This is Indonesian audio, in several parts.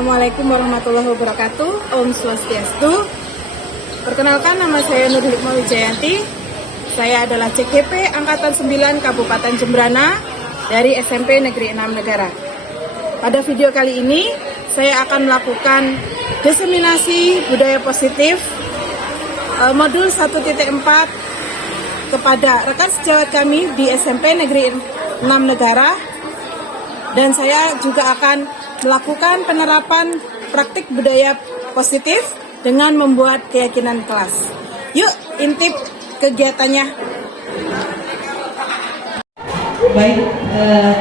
Assalamualaikum warahmatullahi wabarakatuh. Om Swastiastu. Perkenalkan, nama saya Nur Hikmah Wijayanti. Saya adalah CGP Angkatan 9 Kabupaten Jembrana dari SMP Negeri 6 Negara. Pada video kali ini, saya akan melakukan diseminasi budaya positif modul 1.4 kepada rekan sejawat kami di SMP Negeri 6 Negara. Dan saya juga akan melakukan penerapan praktik budaya positif dengan membuat keyakinan kelas. Yuk, intip kegiatannya. Baik,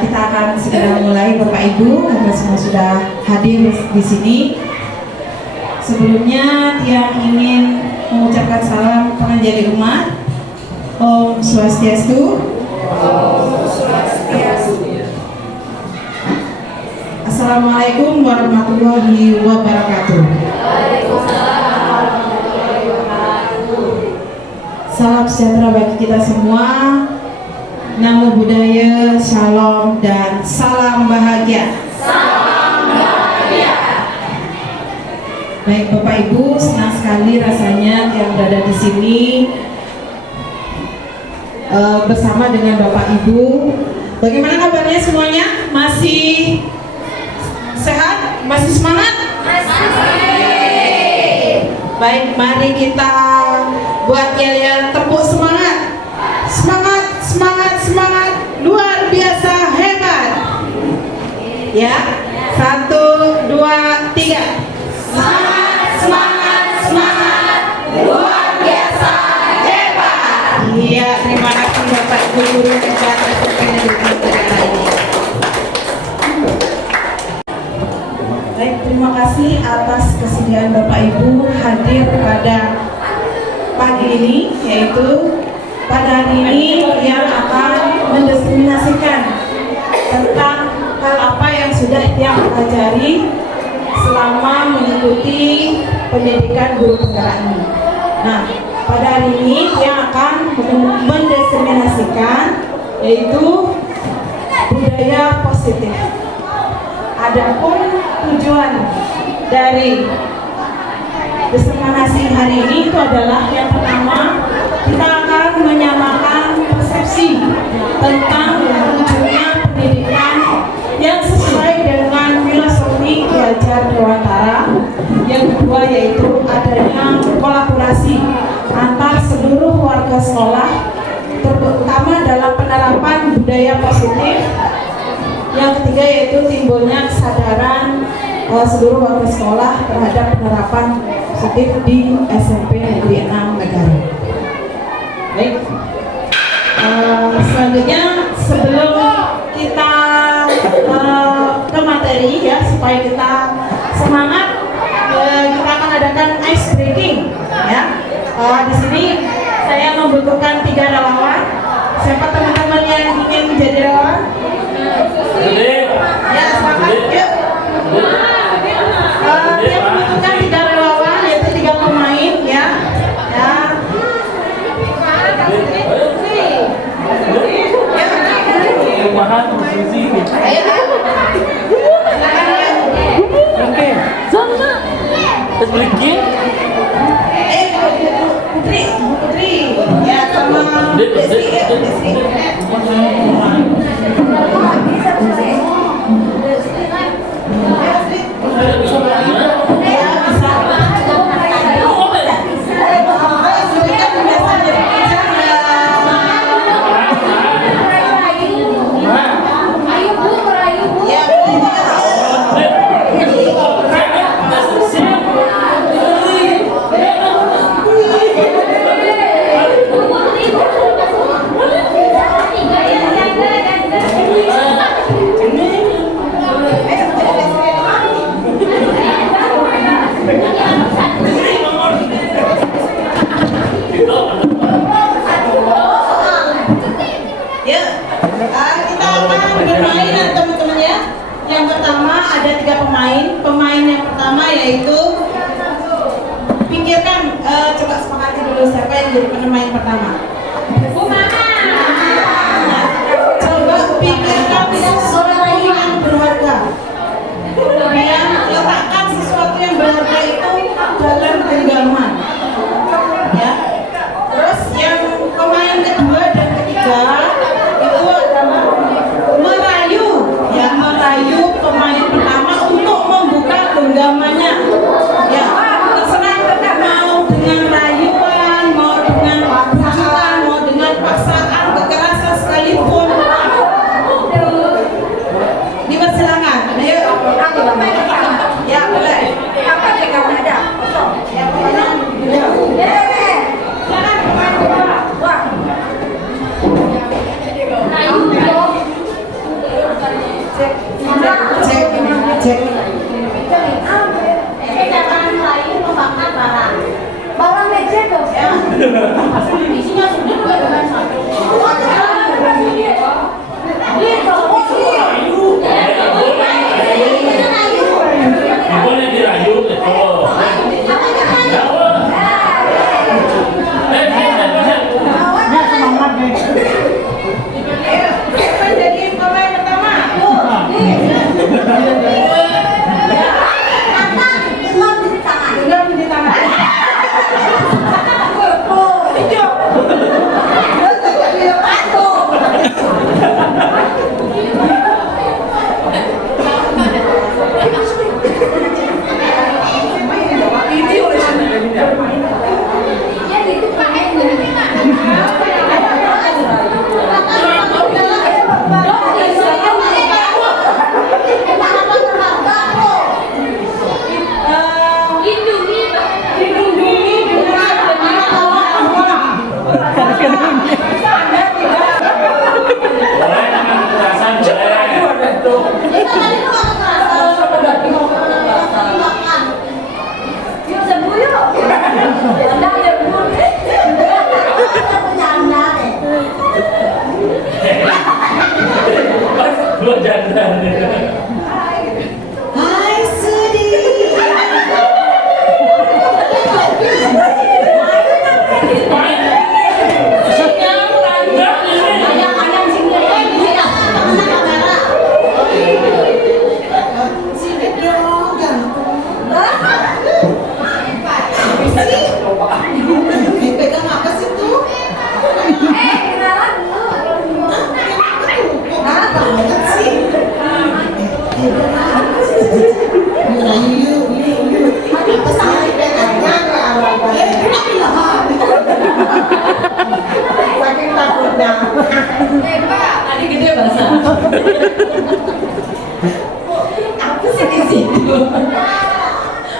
kita akan segera mulai Bapak Ibu, karena semua sudah hadir di sini. Sebelumnya, Tia ingin mengucapkan salam penganjali umat. Om Swastiastu. Assalamualaikum warahmatullahi wabarakatuh. Salam sejahtera bagi kita semua. Namo Buddhaya, Shalom, dan salam bahagia. Salam bahagia. Baik Bapak Ibu, senang sekali rasanya yang berada di sini bersama dengan Bapak Ibu. Bagaimana kabarnya semuanya? Masih sehat? Masih semangat? Masih. Baik, mari kita buat yel-yel tepuk semangat. Semangat, semangat, semangat. Luar biasa hebat. Ya, 1, 2, 3. Semangat, semangat, semangat. Luar biasa hebat. Iya, terima kasih Bapak Ibu guru dan rekan-rekan di negara ini. Baik, terima kasih atas kesediaan Bapak Ibu hadir pada pagi ini, yaitu pada hari ini yang akan mendiseminasikan tentang hal apa yang sudah dia pelajari selama mengikuti pendidikan guru penggerak ini. Nah, pada hari ini dia akan mendiseminasikan yaitu budaya positif. Adapun tujuan dari diseminasi hari ini itu adalah yang pertama, kita akan menyamakan persepsi tentang wujudnya pendidikan yang sesuai dengan filosofi Ki Dewantara. Yang kedua yaitu adanya kolaborasi antar seluruh warga sekolah, terutama dalam penerapan budaya positif. Yang ketiga yaitu timbulnya kesadaran seluruh warga sekolah terhadap penerapan positif di SMP Negeri 6 Negara. Baik, selanjutnya sebelum kita ke materi ya, supaya kita semangat, kita akan adakan ice breaking ya. Di sini saya membutuhkan 3 relawan. Siapa teman-teman yang ingin menjadi relawan? Ya, semangat yuk. Dia membutuhkan 3 relawan, yaitu 3 pemain ya. Putri, ya sama Desi. Pemain yang pertama yaitu pikirkan, coba sepakati dulu siapa yang jadi pemain pertama. Coba pikirkan sesuatu yang berharga, kemudian letakkan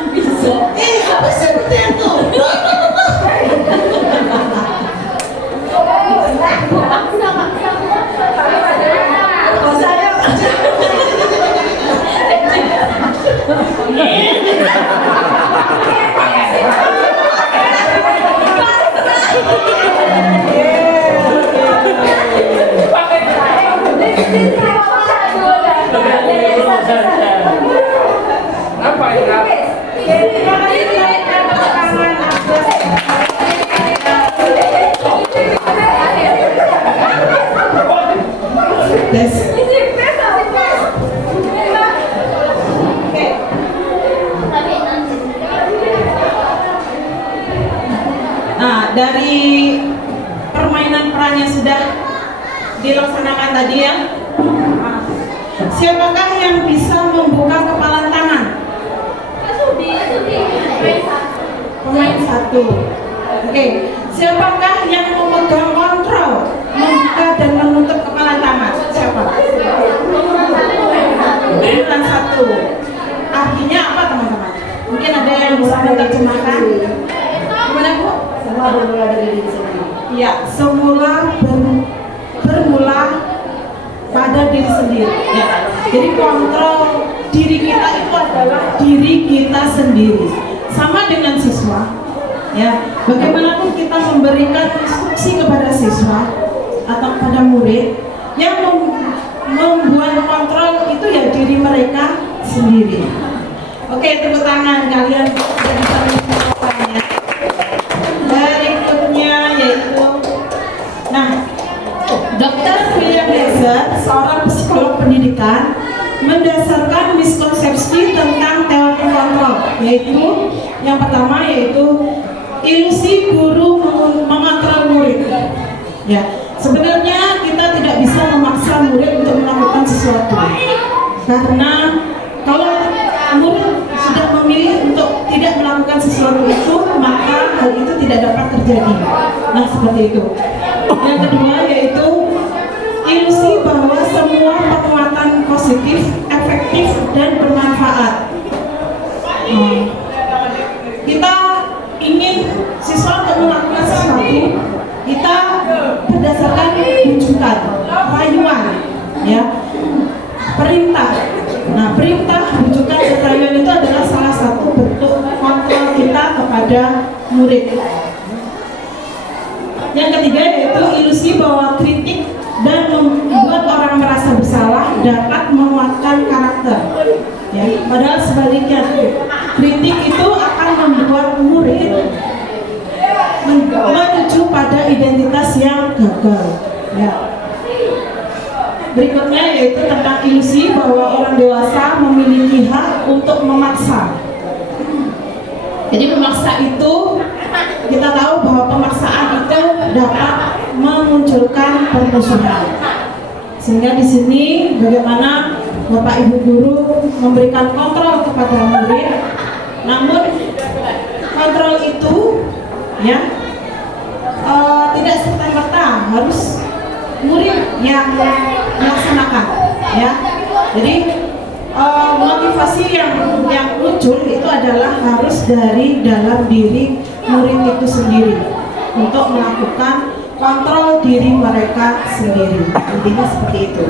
Bisa. Apa seperti itu? Oh, saya. Yes. Nah, dari permainan peran yang sudah dilaksanakan tadi ya, siapakah yang bisa membuka kepalan tangan? Pemain satu. Oke, siapakah yang memegang kontrol membuka dan menutup kepalan tangan? Siapa? Pemain satu. Artinya apa teman-teman? Mungkin ada yang bisa menerjemahkan. Gimana Bu? Semua bermula dari diri sendiri. Ya, semula bermula pada diri sendiri. Ya. Jadi kontrol diri kita itu adalah diri kita sendiri. Sama dengan siswa. Ya, bagaimanapun kita memberikan instruksi kepada siswa atau pada murid, yang membuat kontrol itu ya diri mereka sendiri. Oke, tepuk tangan kalian sudah bisa menjawabnya. Berikutnya yaitu, nah, Dr. William Hazer, seorang psikolog pendidikan, mendasarkan miskonsepsi tentang teori kontrol, yaitu yang pertama yaitu ilusi guru mengontrol murid. Ya, sebenarnya kita tidak bisa memaksa murid untuk melakukan sesuatu, karena kalau murid sudah memilih untuk tidak melakukan sesuatu itu, maka hal itu tidak dapat terjadi. Nah, seperti itu. Yang kedua yaitu ilusi bahwa semua penguatan positif, efektif, dan bermanfaat. Kita ingin siswa untuk melakukan sesuatu, kita berdasarkan rujukan, rayuan, ya, perintah. Nah, perintah, rujukan, dan rayuan itu adalah salah satu bentuk kontrol kita kepada murid. Yang ketiga yaitu ilusi bahwa kritik dan membuat orang merasa bersalah dapat menguatkan karakter. Ya, padahal sebaliknya, kritik itu akan membuat murid menuju pada identitas yang gagal. Ya. Berikutnya yaitu tentang ilusi bahwa orang dewasa memiliki hak untuk memaksa. Jadi memaksa itu, kita tahu bahwa pemaksaan itu dapat memunculkan permusuhan. Sehingga di sini bagaimana Bapak Ibu guru memberikan kontrol kepada murid, namun kontrol itu ya tidak serta-merta harus murid yang melaksanakan, ya. Jadi motivasi yang muncul itu adalah harus dari dalam diri murid itu sendiri untuk melakukan kontrol diri mereka sendiri. Intinya seperti itu.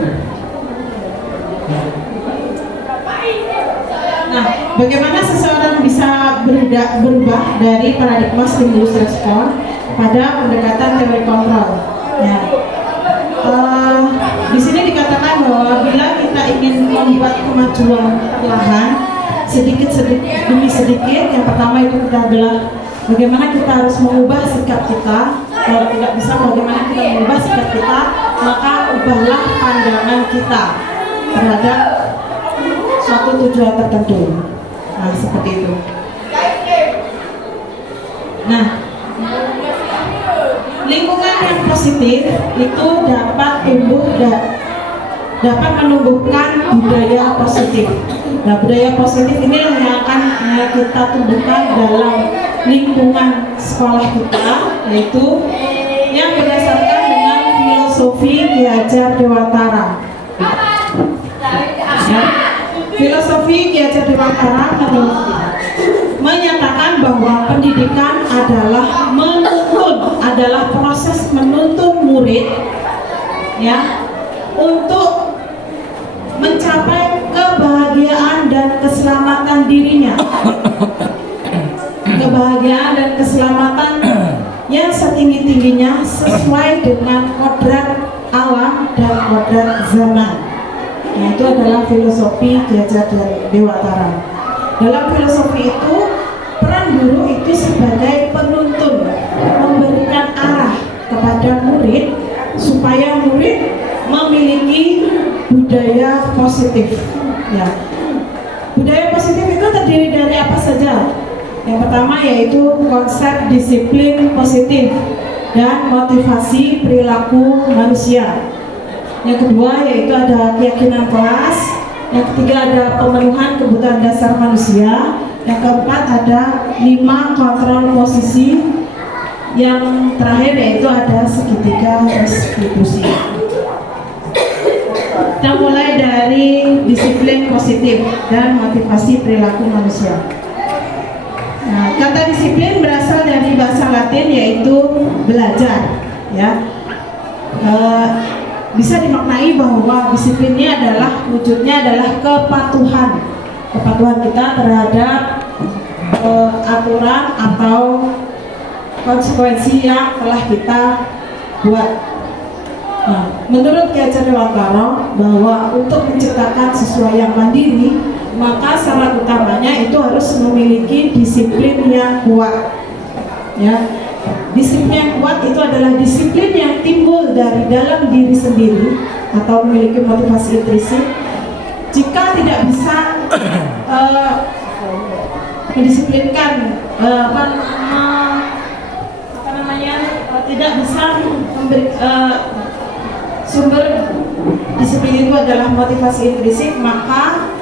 Nah, bagaimana seseorang bisa berubah dari paradigma stimulus respon pada pendekatan teori kontrol? Ya. Di sini dikatakan bahwa bila kita ingin membuat kemajuan perlahan, sedikit demi sedikit, yang pertama itu adalah bagaimana kita harus mengubah sikap kita. Kalau tidak bisa, bagaimana kita mengubah sikap kita, maka ubahlah pandangan kita terhadap suatu tujuan tertentu. Nah, seperti itu. Nah, lingkungan yang positif itu dapat menumbuhkan budaya positif. Nah, budaya positif ini yang akan kita tumbuhkan dalam lingkungan sekolah kita, yaitu yang berdasarkan dengan filosofi Ki Hajar Dewantara. Ya. Filosofi Ki Hajar Dewantara menyatakan bahwa pendidikan adalah menuntun, adalah proses menuntun murid ya untuk mencapai kebahagiaan dan keselamatan dirinya. Kebahagiaan dan keselamatan yang setinggi-tingginya sesuai dengan kodrat alam dan kodrat zaman. Nah, itu adalah filosofi Ki Hajar Dewantara. Dalam filosofi itu, peran guru itu sebagai penuntun, memberikan arah kepada murid supaya murid memiliki budaya positif. Ya. Budaya positif itu terdiri dari apa saja? Yang pertama yaitu konsep disiplin positif dan motivasi perilaku manusia. Yang kedua yaitu ada keyakinan kelas. Yang ketiga ada pemenuhan kebutuhan dasar manusia. Yang keempat ada 5 kontrol posisi. Yang terakhir yaitu ada segitiga restitusi. Kita mulai dari disiplin positif dan motivasi perilaku manusia. Nah, kata disiplin berasal dari bahasa Latin yaitu belajar, ya. Bisa dimaknai bahwa disiplin ini adalah wujudnya adalah kepatuhan kita terhadap aturan atau konsekuensi yang telah kita buat. Nah, menurut Ki Hajar Dewantara bahwa untuk menciptakan siswa yang mandiri, maka syarat utamanya itu harus memiliki disiplin yang kuat. Ya, disiplin yang kuat itu adalah disiplin yang timbul dari dalam diri sendiri atau memiliki motivasi intrinsik. Jika tidak bisa mendisiplinkan tidak bisa memberi sumber disiplin itu adalah motivasi intrinsik, maka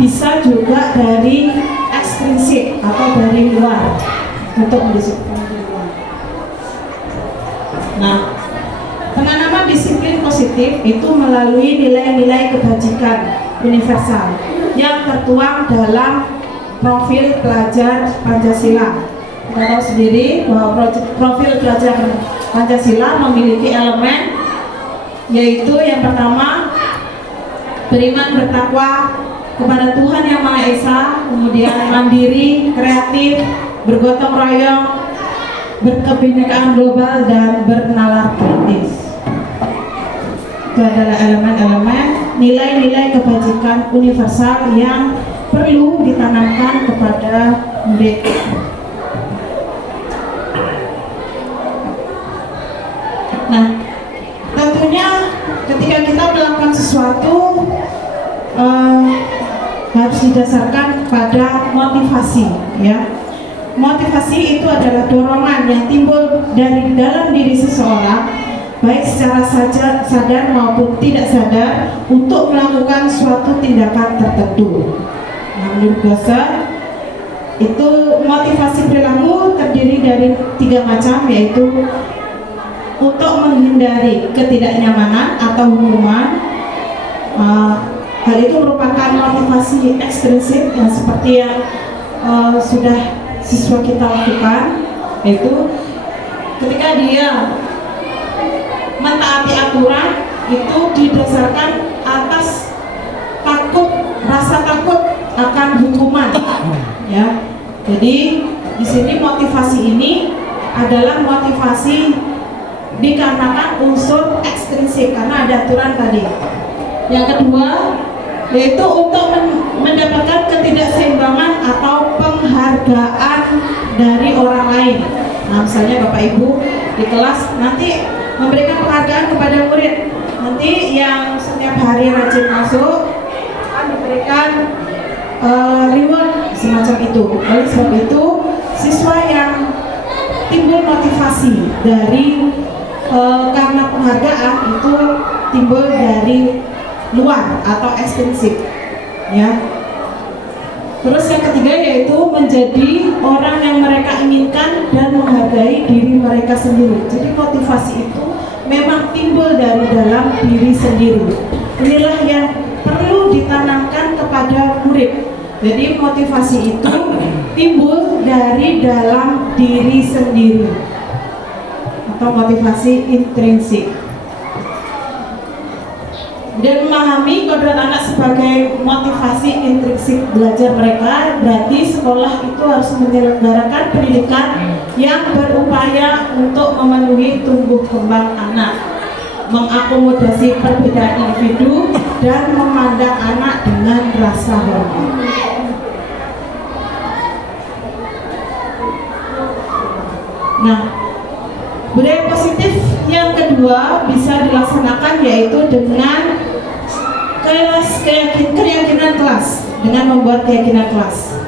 bisa juga dari ekstrinsik atau dari luar untuk mendisiplin. Nah, penanaman disiplin positif itu melalui nilai-nilai kebajikan universal yang tertuang dalam profil pelajar Pancasila. Kita tahu sendiri bahwa profil pelajar Pancasila memiliki elemen, yaitu yang pertama beriman bertakwa kepada Tuhan Yang Maha Esa, kemudian mandiri, kreatif, bergotong royong, berkebinekaan global, dan bernalar kritis. Itu adalah elemen-elemen nilai-nilai kebajikan universal yang perlu ditanamkan kepada murid. Nah, tentunya ketika kita melakukan sesuatu harus didasarkan pada motivasi, ya. Motivasi itu adalah dorongan yang timbul dari dalam diri seseorang, baik secara sadar maupun tidak sadar, untuk melakukan suatu tindakan tertentu. Nah, menurut Gosser, itu motivasi perilaku terdiri dari 3 macam, yaitu untuk menghindari ketidaknyamanan atau hukuman. Hal itu merupakan motivasi ekstrinsik yang seperti yang sudah siswa kita lakukan, yaitu ketika dia mentaati aturan itu didasarkan atas rasa takut akan hukuman, ya. Jadi di sini motivasi ini adalah motivasi dikarenakan unsur ekstrinsik karena ada aturan tadi. Yang kedua yaitu untuk mendapatkan ketidakseimbangan atau penghargaan dari orang lain. Nah, misalnya Bapak Ibu di kelas nanti memberikan penghargaan kepada murid, nanti yang setiap hari rajin masuk akan diberikan reward semacam itu. Oleh sebab itu, siswa yang timbul motivasi dari karena penghargaan itu timbul dari luar atau ekstrinsik, ya. Terus yang ketiga yaitu menjadi orang yang mereka inginkan dan menghargai diri mereka sendiri. Jadi motivasi itu memang timbul dari dalam diri sendiri. Inilah yang perlu ditanamkan kepada kepada murid. Jadi motivasi itu timbul dari dalam diri sendiri atau motivasi intrinsik. Dan memahami kodrat anak sebagai motivasi intrinsik belajar mereka, berarti sekolah itu harus menyelenggarakan pendidikan yang berupaya untuk memenuhi tumbuh kembang anak, mengakomodasi perbedaan individu, dan memandang anak dengan rasa hormat. Nah, budaya positif yang kedua bisa dilaksanakan yaitu dengan keyakinan kelas, dengan membuat keyakinan kelas.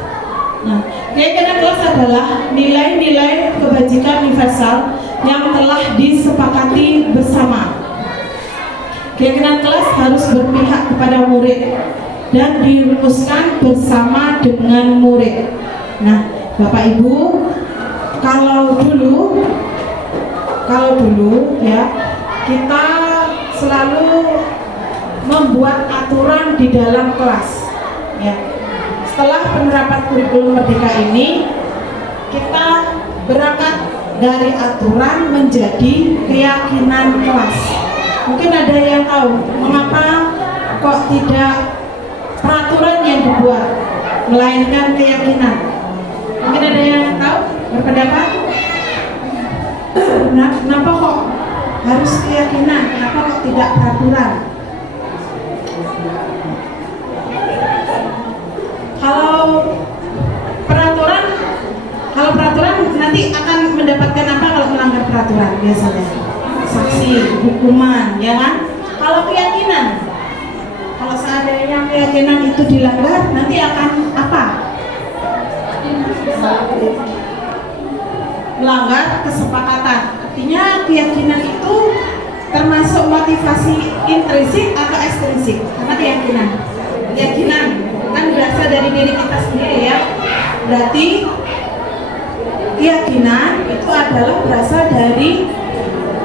Nah, keyakinan kelas adalah nilai-nilai kebajikan universal yang telah disepakati bersama. Keyakinan kelas harus berpihak kepada murid dan dirumuskan bersama dengan murid. Nah, Bapak Ibu, kalau dulu ya, kita selalu membuat aturan di dalam kelas ya. Setelah penerapan kurikulum Merdeka ini, kita berangkat dari aturan menjadi keyakinan kelas. Mungkin ada yang tahu mengapa kok tidak peraturan yang dibuat, melainkan keyakinan. Mungkin ada yang tahu berpendapat? Kenapa kok harus keyakinan? Kenapa kok tidak peraturan? Kalau peraturan nanti akan mendapatkan apa kalau melanggar peraturan biasanya? Sanksi, hukuman, ya kan? Kalau keyakinan, kalau seandainya keyakinan itu dilanggar, nanti akan apa? Melanggar kesepakatan. Artinya keyakinan itu termasuk motivasi intrinsik atau ekstrinsik? Karena keyakinan kan berasal dari diri kita sendiri ya. Berarti keyakinan itu adalah berasal dari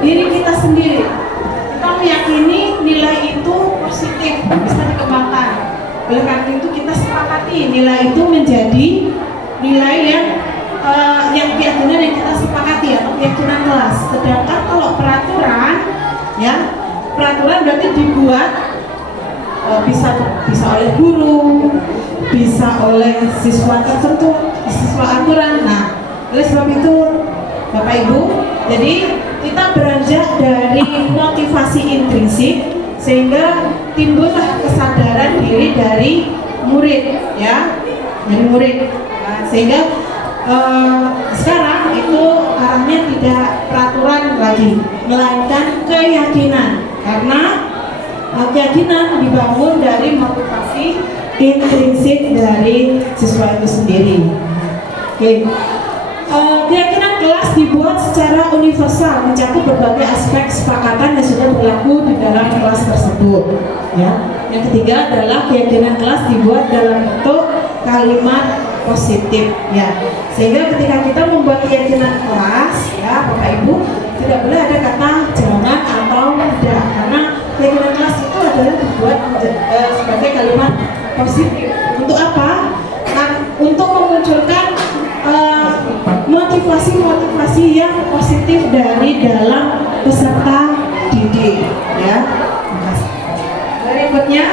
diri kita sendiri. Kita meyakini nilai itu positif, bisa dikembangkan. Oleh karena itu kita sepakati nilai itu menjadi nilai yang keyakinan yang kita sepakati atau keyakinan kelas. Sedangkan kalau peraturan ya, peraturan berarti dibuat bisa oleh guru, bisa oleh siswa tertentu, siswa aturan. Nah, oleh sebab itu Bapak Ibu, jadi kita beranjak dari motivasi intrinsik sehingga timbullah kesadaran diri dari murid ya, dari murid. Nah, sehingga sekarang itu arahnya tidak peraturan lagi, melainkan keyakinan, karena keyakinan dibangun dari motivasi intrinsik dari siswa itu sendiri. Oke. Keyakinan kelas dibuat secara universal, mencakup berbagai aspek kesepakatan yang sudah berlaku di dalam kelas tersebut. Ya. Yang ketiga adalah keyakinan kelas dibuat dalam bentuk kalimat positif. Ya. Sehingga ketika kita membuat keyakinan kelas, ya Bapak Ibu, tidak boleh ada kata jangan atau tidak, karena keyakinan kelas itu adalah dibuat sebagai kalimat positif. Untuk apa? Nah, untuk memunculkan motivasi-motivasi yang positif dari dalam peserta didik ya. Berikutnya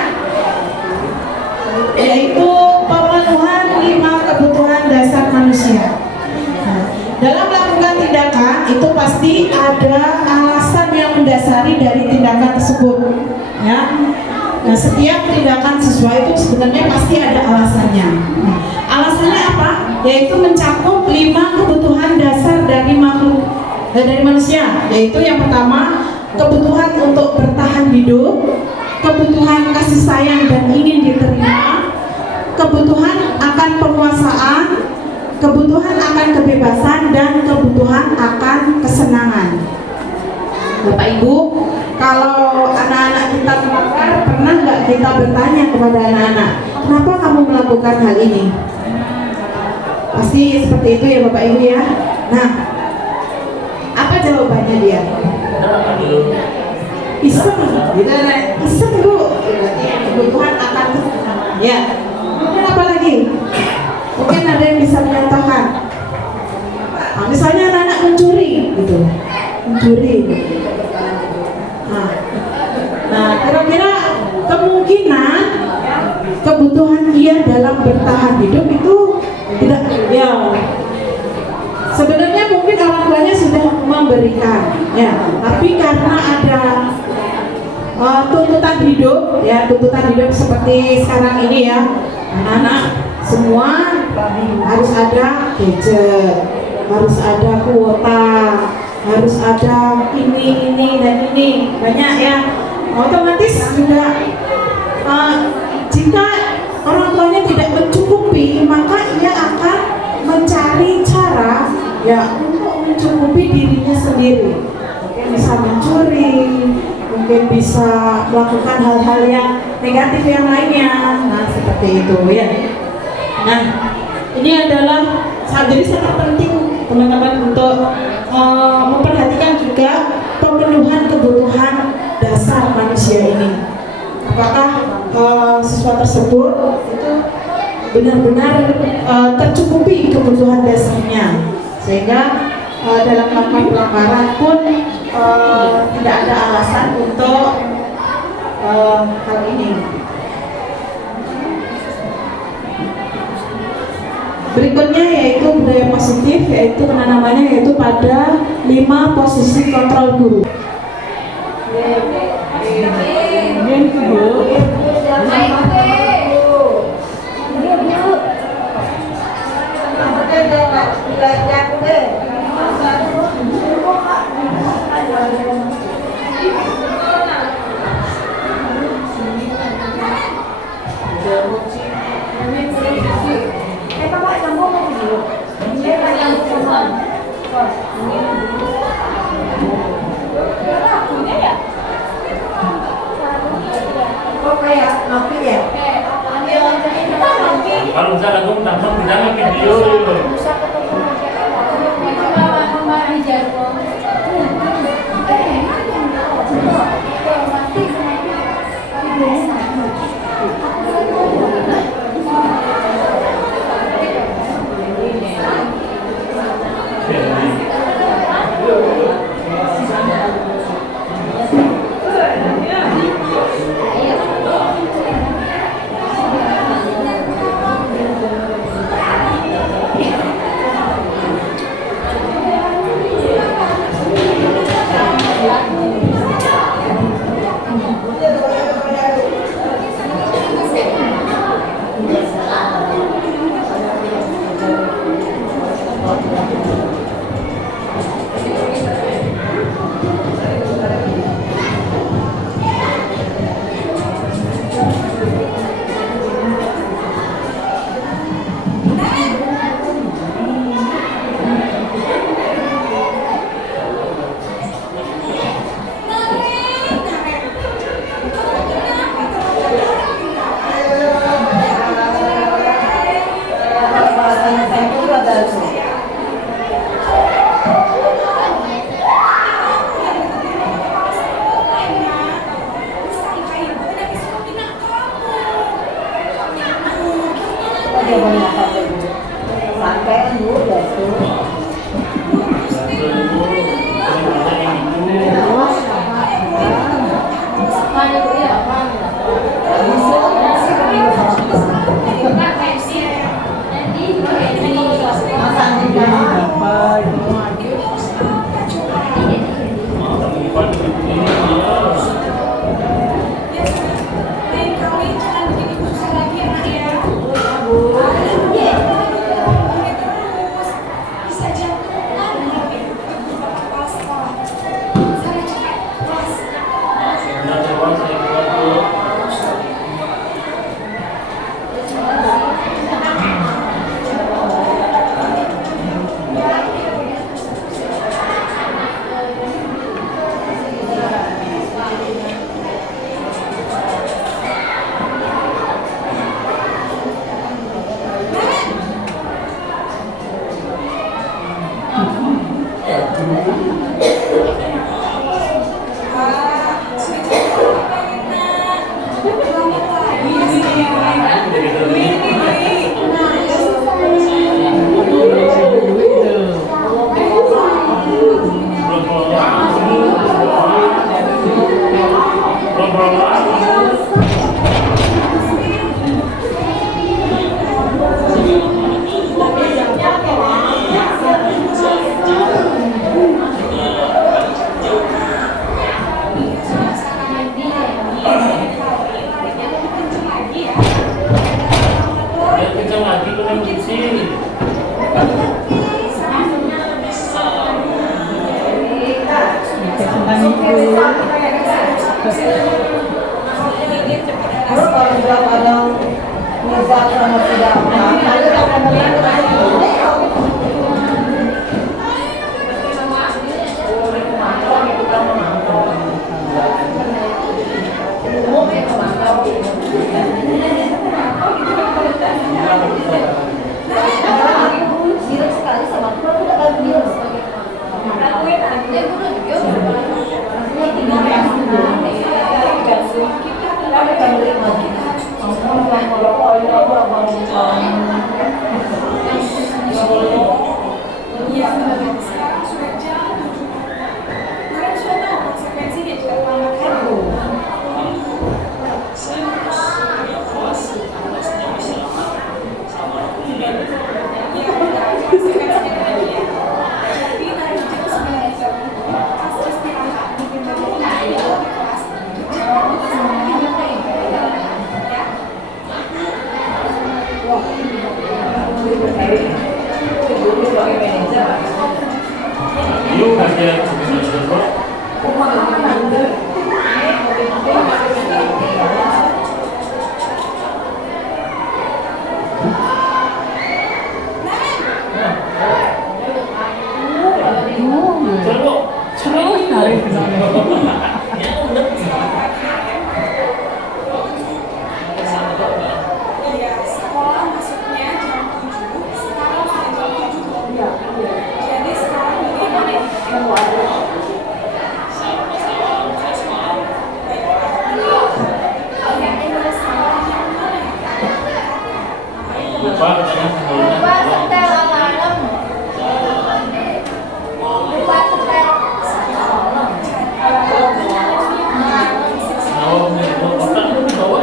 yaitu pemenuhan 5 kebutuhan dasar manusia. Nah, dalam melakukan tindakan itu pasti ada alasan yang mendasari dari tindakan tersebut ya. Nah, setiap tindakan sesuai itu sebenarnya pasti ada alasannya. Nah, alasannya apa? Yaitu mencakup 5 kebutuhan dasar dari makhluk dari manusia. Yaitu yang pertama, kebutuhan untuk bertahan hidup, kebutuhan kasih sayang dan ingin diterima, kebutuhan akan penguasaan, kebutuhan akan kebebasan, dan kebutuhan akan kesenangan. Bapak Ibu, kalau anak-anak kita melanggar, pernah nggak kita bertanya kepada anak-anak, kenapa kamu melakukan hal ini? Pasti seperti itu ya Bapak Ibu ya. Nah, apa jawabannya dia? iseng, gitu nek iseng bu, berarti kebutuhan akan ya. Mungkin apa lagi? Mungkin ada yang bisa menyatakan. Nah, misalnya anak-anak mencuri, gitu, mencuri. Nah, kira-kira kemungkinan kebutuhan ia dalam bertahan hidup itu tidak ya. Sebenarnya mungkin orang tuanya sudah memberikan, ya, tapi karena ada tuntutan hidup, ya, tuntutan hidup seperti sekarang ini ya, anak-anak semua harus ada gadget, harus ada kuota, harus ada ini dan ini banyak ya. Otomatis juga jika orang tuanya tidak mencukupi, maka ia akan mencari cara ya untuk mencukupi dirinya sendiri. Mungkin bisa mencuri, mungkin bisa melakukan hal-hal yang negatif yang lainnya. Nah, seperti itu ya. Nah, ini adalah jadi sangat penting teman-teman untuk memperhatikan juga pemenuhan kebutuhan dasar manusia ini. Apakah siswa tersebut itu benar-benar tercukupi kebutuhan dasarnya, sehingga dalam melakukan pelanggaran pun tidak ada alasan untuk hal ini. Berikutnya yaitu budaya positif, yaitu penanamannya yaitu pada 5 posisi kontrol guru. Kalau misalnya aku nonton tidak video Kalau sudah kadang ngezak sama tidak Yuk kasih yang sebenarnya. Lupa katanya sebelumnya. Oh, itu kotak itu bawa.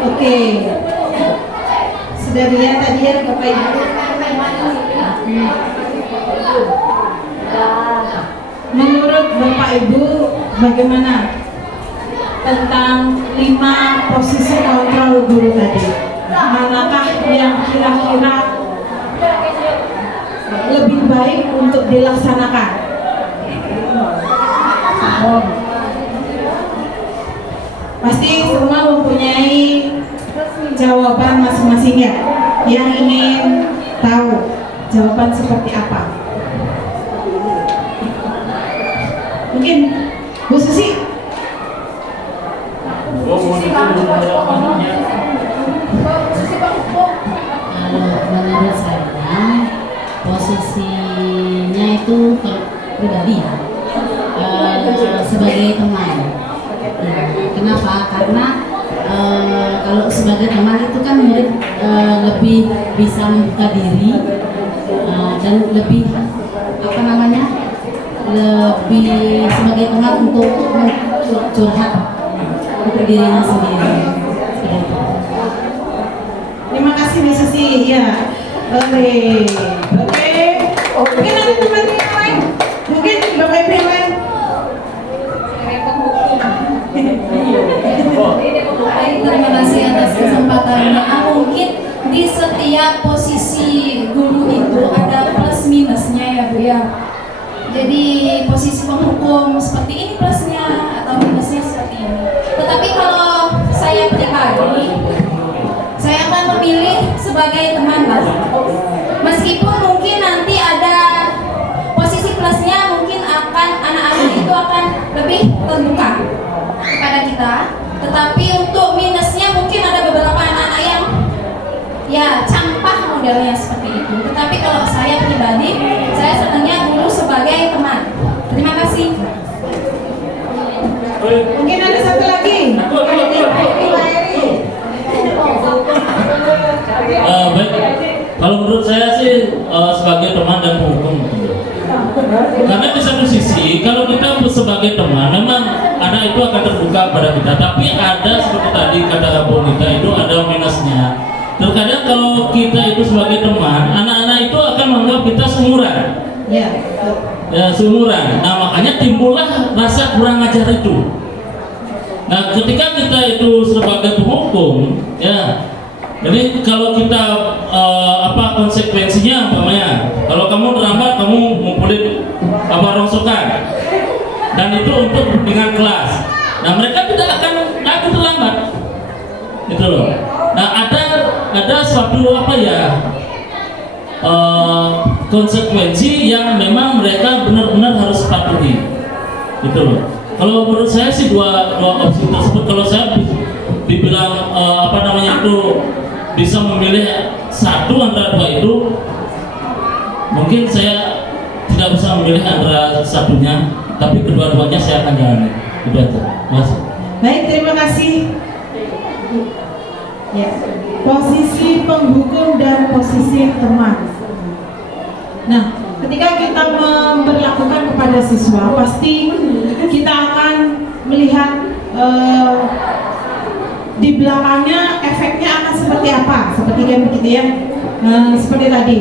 Oke, sudah dilihat tadi ya Bapak Ibu. Menurut Bapak Ibu bagaimana tentang 5 posisi kontrol guru tadi? Manakah yang kira-kira lebih baik untuk dilaksanakan? Pasti semua mempunyai jawaban masing-masing ya. Yang ingin tahu jawaban seperti apa? Mungkin Bu Susi. Menurut saya posisinya itu pribadi ya, sebagai teman. Ya, kenapa? Karena kalau sebagai teman itu kan murid lebih bisa membuka diri dan lebih lebih sebagai teman untuk curhat untuk dirinya sendiri. Terima kasih Bu Susi. Ya. Oke. Mungkin ada teman yang lain? Mungkin Bapak Ibu yang lain? Terima kasih atas kesempatannya. Mungkin di setiap posisi guru itu ada plus minusnya. jadi posisi penghukum seperti ini plusnya atau minusnya seperti ini. Tetapi kalau saya pribadi, saya akan memilih sebagai teman, Mas. Meskipun mungkin nanti ada posisi plusnya, mungkin akan anak-anak itu akan lebih terbuka kepada kita. Tetapi untuk minusnya mungkin ada beberapa anak-anak yang ya campah modelnya seperti itu. Tetapi kalau saya pribadi, saya senangnya dulu sebagai teman. Terima kasih. Mungkin ada satu lagi. Baik, kalau menurut saya sih sebagai teman dan penghukum. Karena di satu sisi kalau kita sebagai teman memang anak itu akan terbuka pada kita, tapi ada seperti tadi kata Kak Bonita itu ada minusnya. Terkadang kalau kita itu sebagai teman, anak-anak itu akan menganggap kita seumuran. Ya, seumuran. Nah, makanya timbullah rasa kurang ajar itu. Nah, ketika kita itu sebagai penghukum, ya, jadi kalau kita konsekuensinya umpamanya, kalau kamu terlambat kamu ngumpulin rongsokan, dan itu untuk kepentingan kelas. Nah, mereka tidak akan aku terlambat, gitu loh. Nah, ada suatu konsekuensi yang memang mereka benar-benar harus patuhi, gitu loh. Kalau menurut saya sih dua opsi tersebut, kalau saya dibilang itu bisa memilih satu antara dua itu, mungkin saya tidak bisa memilih antara satunya, tapi kedua-duanya saya akan jalani. Itu aja. Mas. Baik, terima kasih. Ya, posisi penghukum dan posisi teman. Nah, ketika kita memperlakukan kepada siswa, pasti kita akan melihat di belakangnya efeknya akan seperti apa, seperti kan begitu ya. Seperti tadi,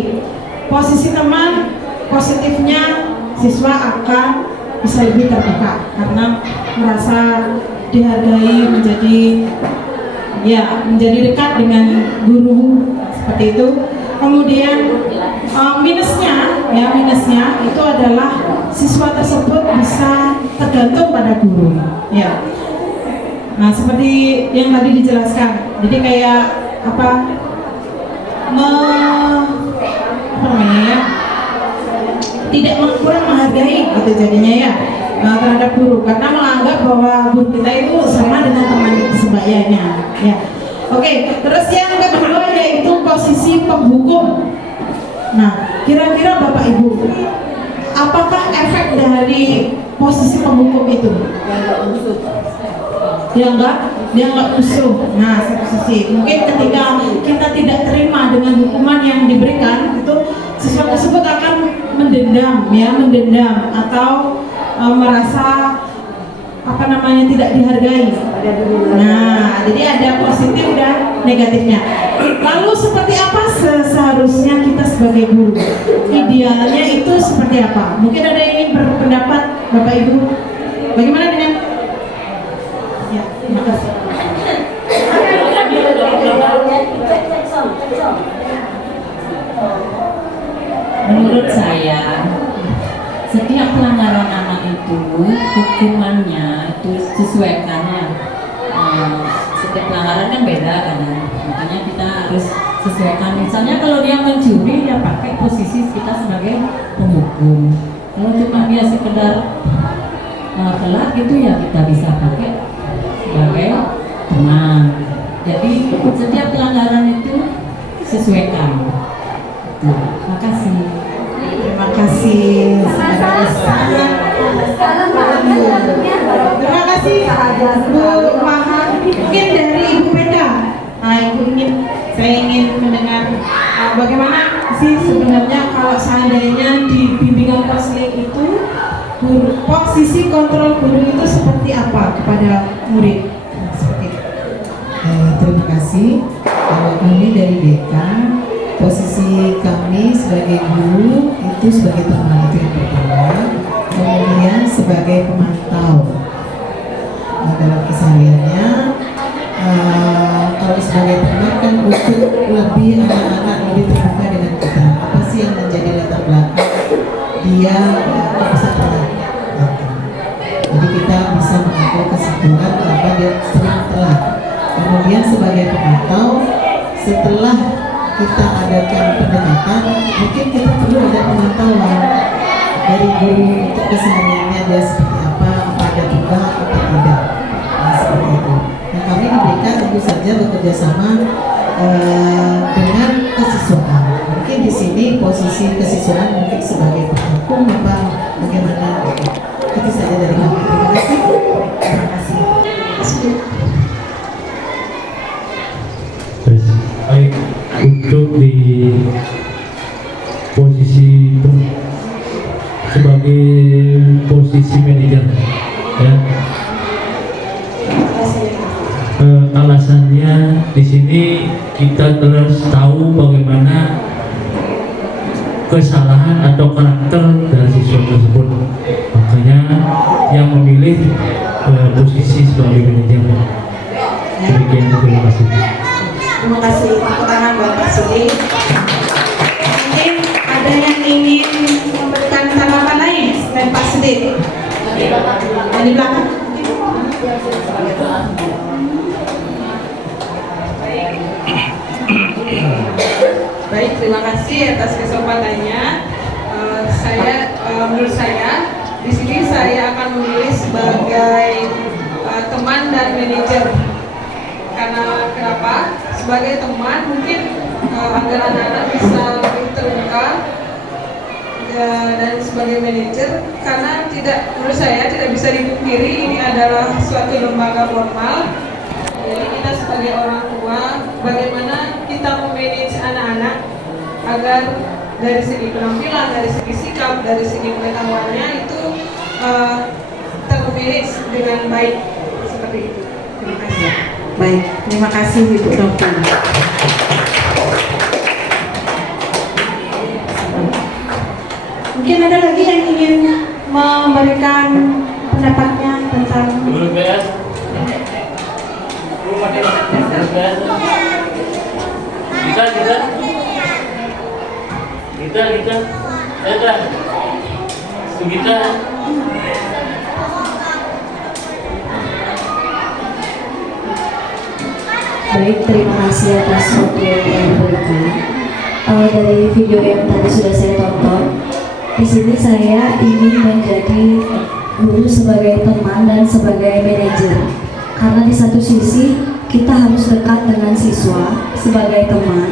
posisi teman, positifnya siswa akan bisa lebih terbuka karena merasa dihargai, menjadi dekat dengan guru, seperti itu. Kemudian minusnya itu adalah siswa tersebut bisa tergantung pada guru, ya. Nah, seperti yang tadi dijelaskan, jadi kayak tidak kurang menghargai gitu jadinya ya terhadap guru, karena menganggap bahwa guru kita itu sama dengan teman sebayanya, ya. Oke, terus yang kedua yaitu posisi penghukum. Nah, kira-kira Bapak Ibu, apakah efek dari posisi penghukum itu? Dia enggak usuh. Nah, satu sisi mungkin ketika kita tidak terima dengan hukuman yang diberikan, itu siswa tersebut akan mendendam atau merasa tidak dihargai. Nah, jadi ada positif dan negatifnya. Lalu seperti apa seharusnya kita sebagai guru? Idealnya itu seperti apa? Mungkin ada yang ingin berpendapat, Bapak Ibu. Bagaimana dengan? Ya, terima kasih. Menurut saya, setiap pelanggaran anak itu hukumannya itu sesuaikannya. Setiap pelanggaran kan beda kan, makanya kita harus sesuaikan. Misalnya kalau dia mencuri, dia pakai posisi kita sebagai penghukum. Kalau cuma dia sekedar telat gitu ya, kita bisa pakai sebagai teman. Jadi setiap pelanggaran itu sesuaikan. Terima kasih. Terima kasih. Terima kasih Bu Maha. Mungkin dari Ibu Peda. Nah, saya ingin mendengar bagaimana sih sebenarnya kalau seandainya di bimbingan konseling itu posisi kontrol guru itu seperti apa kepada murid? Seperti itu. Terima kasih. Kalau kami dari DK, posisi kami sebagai guru itu sebagai teman, itu yang pertama. Kemudian sebagai pemantau dalam kesehariannya. Kalau sebagai teman kan untuk lebih anak-anak lebih terbuka dengan kita. Apa sih yang menjadi latar belakang dia bisa aturan kenapa dia sering telat. Kemudian sebagai pemantau, setelah kita adakan pendekatan, mungkin kita perlu ada pemantauan dari guru untuk kesehariannya dia seperti apa ada perubahan atau tidak. Nah, seperti itu. Nah, kami di BK tentu saja bekerja sama dengan kesiswaan. Mungkin di sini posisi kesiswaan mungkin sebagai penghukum apa bagaimana? Itu saja dari kami. Terima kasih. Terima kasih. Baik, untuk di posisi sebagai posisi manajer, ya. Alasannya di sini kita terus tahu bagaimana kesalahan atau karakter dari siswa tersebut, makanya yang memilih posisi sebagai manajer. Demikian, terima kasih. Terima kasih, tepuk tangan buat Pak Sudi. Mungkin ada yang ingin memberikan tanggapan lain selain Pak Sudi? Di belakang. Baik, terima kasih atas kesempatannya. Menurut saya, di sini saya akan memilih sebagai teman dan manajer. Karena kenapa? Sebagai teman mungkin agar anak-anak bisa lebih terbuka, dan sebagai manajer karena menurut saya tidak bisa dipungkiri ini adalah suatu lembaga formal. Jadi kita sebagai orang tua bagaimana kita memanage anak-anak agar dari segi penampilan, dari segi sikap, dari segi pengetahuannya itu termanage dengan baik seperti itu. Terima kasih. Baik, terima kasih Ibu Dokter. Mungkin ada lagi yang ingin memberikan pendapatnya tentang Guru PS. Kita. Baik, terima kasih atas waktu yang diberikan. Dari video yang tadi sudah saya tonton, di sini saya ingin menjadi guru sebagai teman dan sebagai manajer. Karena di satu sisi kita harus dekat dengan siswa sebagai teman,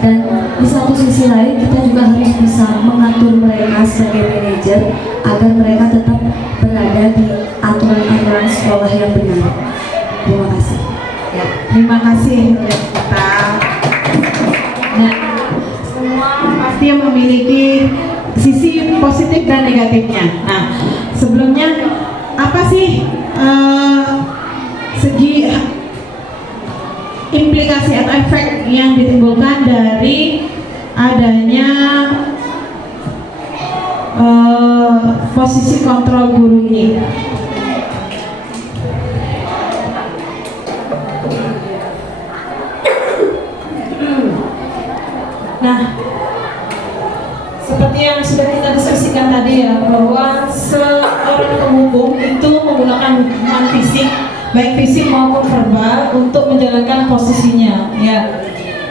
dan di satu sisi lain kita juga harus bisa mengatur mereka sebagai manajer agar mereka tetap berada di aturan-aturan sekolah yang benar. Terima kasih. ya, terima kasih kita. Nah, semua pasti memiliki sisi positif dan negatifnya. Nah, sebelumnya apa sih segi implikasi atau efek yang ditimbulkan dari adanya posisi kontrol guru ini? Nah, seperti yang sudah kita diskusikan tadi ya, bahwa seorang penghukum itu menggunakan hukuman fisik, baik fisik maupun verbal untuk menjalankan posisinya ya.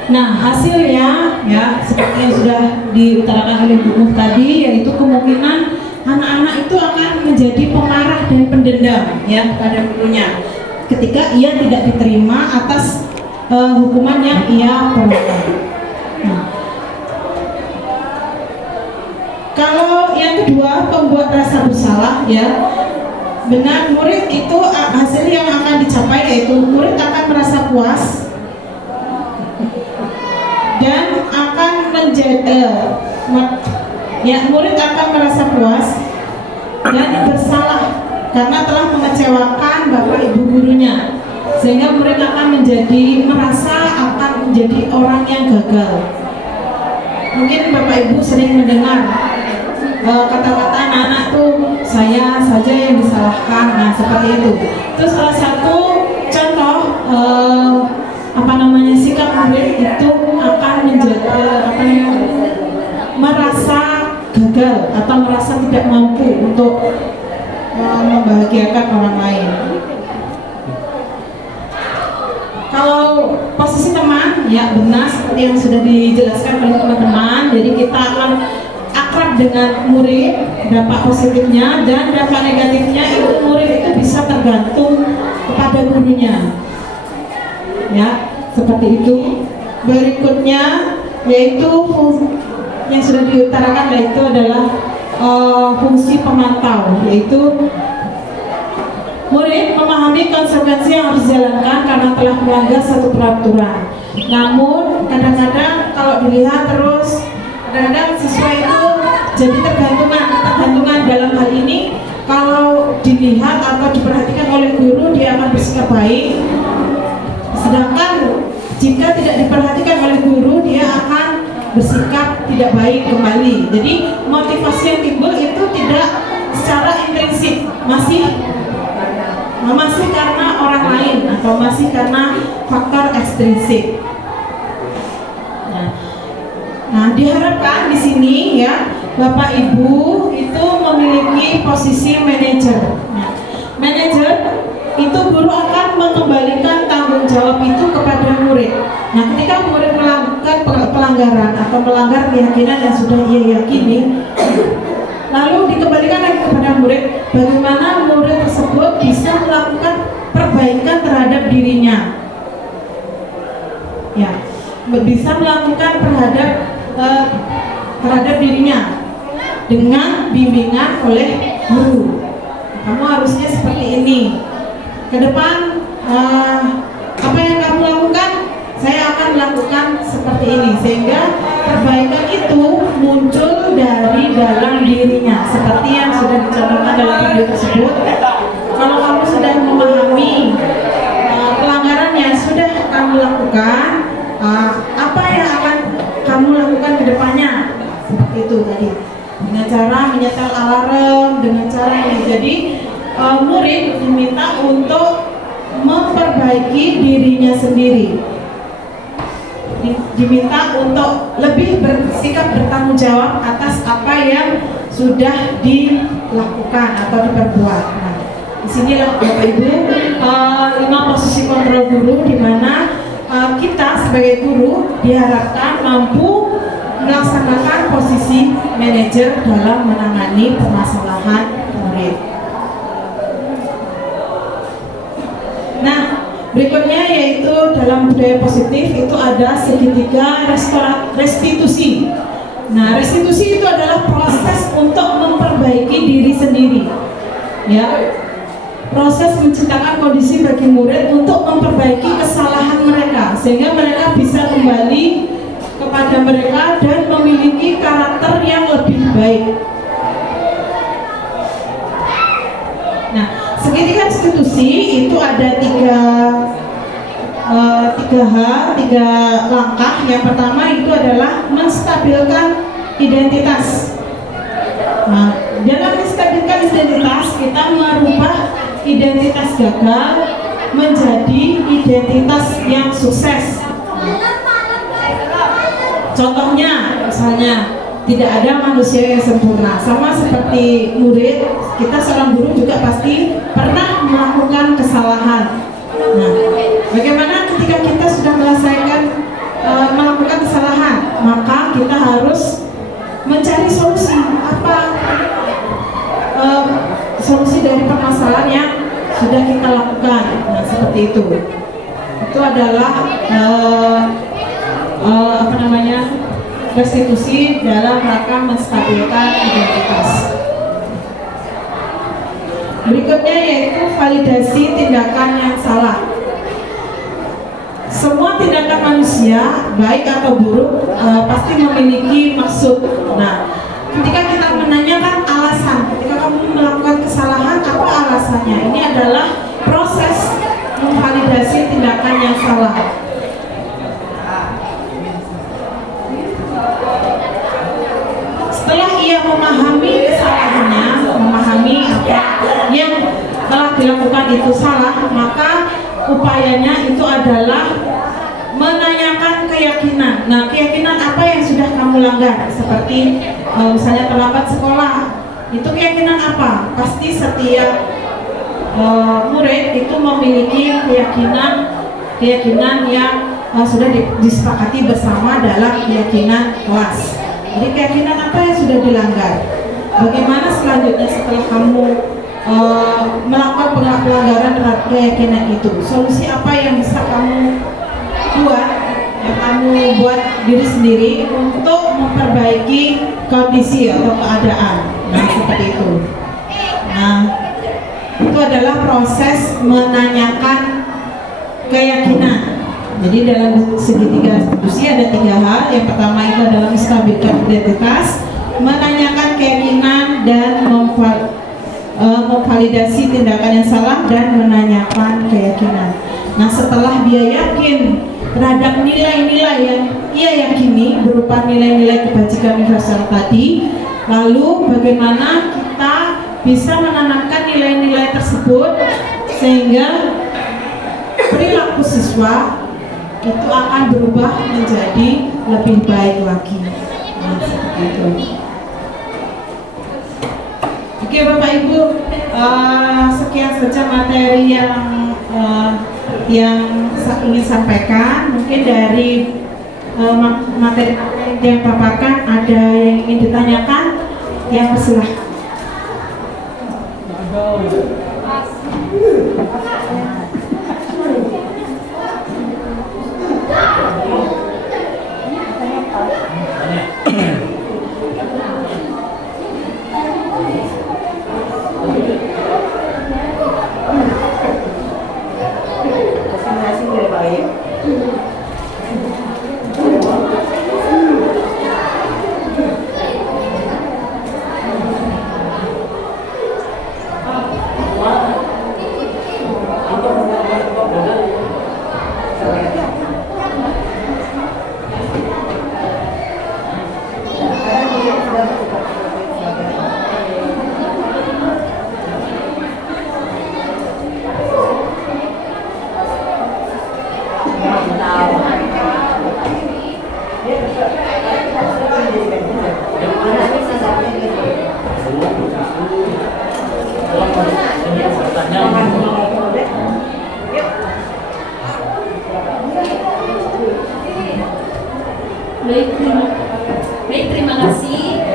Nah, hasilnya ya seperti yang sudah diutarakan oleh Bu Nuh tadi, yaitu kemungkinan anak-anak itu akan menjadi pemarah dan pendendam ya pada gurunya ketika ia tidak diterima atas hukuman yang ia peroleh. Nah, kalau yang kedua, pembuat rasa bersalah ya, benar, murid itu hasil yang akan dicapai yaitu murid akan merasa puas dan akan menjadi murid akan merasa puas dan bersalah karena telah mengecewakan bapak ibu gurunya, sehingga murid akan merasa akan menjadi orang yang gagal. Mungkin bapak ibu sering mendengar kata-kata anak-anak tuh saya saja yang disalahkan, nah seperti itu. Terus salah satu contoh sikap murid itu akan merasa gagal atau merasa tidak mampu untuk membahagiakan orang lain. Kalau posisi teman, ya benar seperti yang sudah dijelaskan oleh teman-teman. Jadi kita akan akrab dengan murid, dampak positifnya dan dampak negatifnya itu murid itu bisa tergantung kepada gurunya. Ya, seperti itu. Berikutnya yaitu yang sudah diutarakan yaitu adalah fungsi pemantau, yaitu murid memahami konsekuensi yang harus dijalankan karena telah melanggar satu peraturan. Namun kadang-kadang kalau dilihat terus, kadang-kadang siswa itu jadi tergantungan dalam hal ini. Kalau dilihat atau diperhatikan oleh guru, dia akan bersikap baik. Sedangkan jika tidak diperhatikan oleh guru, dia akan bersikap tidak baik kembali. Jadi motivasi yang timbul itu tidak secara intrinsik, masih karena orang lain atau masih karena faktor ekstrinsik. Nah, diharapkan di sini ya Bapak Ibu itu memiliki posisi manajer. Nah, manajer itu guru akan mengembalikan tanggung jawab itu kepada murid. Nah, ketika murid melakukan pelanggaran atau melanggar keyakinan yang sudah ia yakini, lalu dikembalikan lagi kepada murid, bagaimana murid tersebut bisa melakukan perbaikan terhadap dirinya, ya, bisa melakukan terhadap dirinya dengan bimbingan oleh guru. Kamu harusnya seperti ini. Ke depan apa yang kamu lakukan, saya akan melakukan seperti ini, sehingga perbaikan itu muncul dari dalam dirinya, seperti yang sudah dicontohkan dalam video tersebut. Kalau kamu sudah memahami pelanggaran yang sudah kamu lakukan, apa yang akan kamu lakukan ke depannya, seperti itu tadi, dengan cara menyetel alarm, dengan cara ini. Jadi murid diminta untuk memperbaiki dirinya sendiri, diminta untuk lebih bersikap bertanggung jawab atas apa yang sudah dilakukan atau diperbuat. Nah, disinilah Bapak Ibu 5 posisi kontrol guru, di mana kita sebagai guru diharapkan mampu melaksanakan posisi manajer dalam menangani permasalahan murid. Nah, berikutnya yaitu dalam budaya positif itu ada segitiga restitusi. Nah, restitusi itu adalah proses untuk memperbaiki diri sendiri, ya, proses menciptakan kondisi bagi murid untuk memperbaiki kesalahan mereka sehingga mereka bisa kembali kepada mereka dan memiliki karakter yang lebih baik. Nah, segitiga restitusi itu ada tiga langkah. Yang pertama itu adalah menstabilkan identitas. Nah, dalam menstabilkan identitas, kita merubah identitas gagal menjadi identitas yang sukses. Contohnya, misalnya tidak ada manusia yang sempurna. Sama seperti murid, kita seorang guru juga pasti pernah melakukan kesalahan. Nah, bagaimana ketika kita sudah melakukan kesalahan, maka kita harus mencari solusi. Apa solusi dari permasalahan yang sudah kita lakukan? Nah, seperti itu. Itu adalah restitusi dalam rangka menstabilkan identitas. Berikutnya yaitu validasi tindakan yang salah. Semua tindakan manusia, baik atau buruk, pasti memiliki maksud. Nah, ketika kita menanyakan alasan, ketika kamu melakukan kesalahan, apa alasannya? Ini adalah proses memvalidasi tindakan yang salah. Setelah ia memahami kesalahannya, memahami apa yang telah dilakukan itu salah, maka upayanya itu adalah menanyakan keyakinan. Nah, keyakinan apa yang sudah kamu langgar? Seperti misalnya terlambat sekolah, itu keyakinan apa? Pasti setiap murid itu memiliki keyakinan keyakinan yang sudah disepakati bersama dalam keyakinan kelas. Jadi keyakinan apa yang sudah dilanggar? Bagaimana selanjutnya setelah kamu melakukan pelanggaran terhadap keyakinan itu? Solusi apa yang bisa kamu buat, yang kamu buat diri sendiri untuk memperbaiki kondisi atau keadaan? Nah, seperti itu. Nah, itu adalah proses menanyakan keyakinan. Jadi dalam segitiga institusi ada 3 hal. Yang pertama itu adalah menstabilkan identitas, menanyakan keyakinan, dan memvalidasi tindakan yang salah dan menanyakan keyakinan. Nah, setelah dia yakin terhadap nilai-nilai yang ia yakini berupa nilai-nilai kebajikan universal tadi, lalu bagaimana kita bisa menanamkan nilai-nilai tersebut sehingga perilaku siswa itu akan berubah menjadi lebih baik lagi. Nah, seperti itu. Oke Bapak Ibu, sekian saja materi yang ingin sampaikan. Mungkin dari materi yang paparkan ada yang ingin ditanyakan, yang persilahkan. Baik, terima kasih.